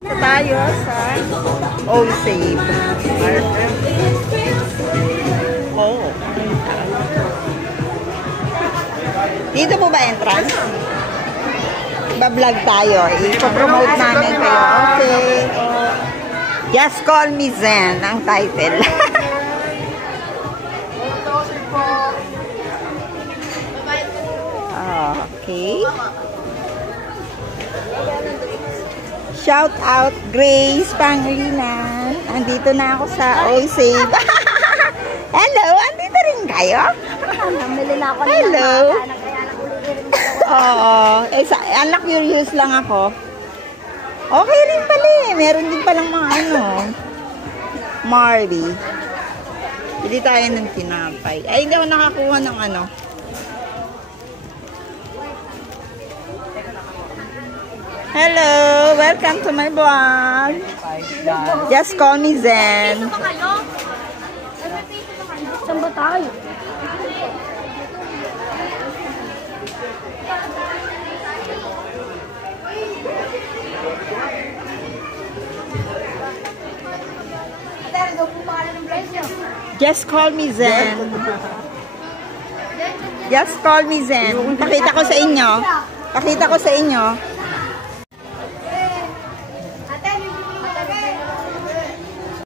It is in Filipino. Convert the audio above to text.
Tayo sa All Save. Oh. Dito po ba entrance? Ba-vlog tayo. I-promote namin kayo. Okay. Just Call Me Zen ang title. Okay. Shout out Grace Pangilinan. Andito na ako sa All Save. Hello, andito rin kayo? Namili na ako. Hello. Oo. Anak curious lang ako. Okay rin pala eh. Meron din palang mga ano. Marby. Hindi tayo ng tinapay. Ay, hindi ako nakakuha ng ano. Hello! Welcome to my vlog. Just Call Me Zen. Saan ba tayo? Just Call Me Zen. Just Call Me Zen. Pakita ko sa inyo. Pakita ko sa inyo.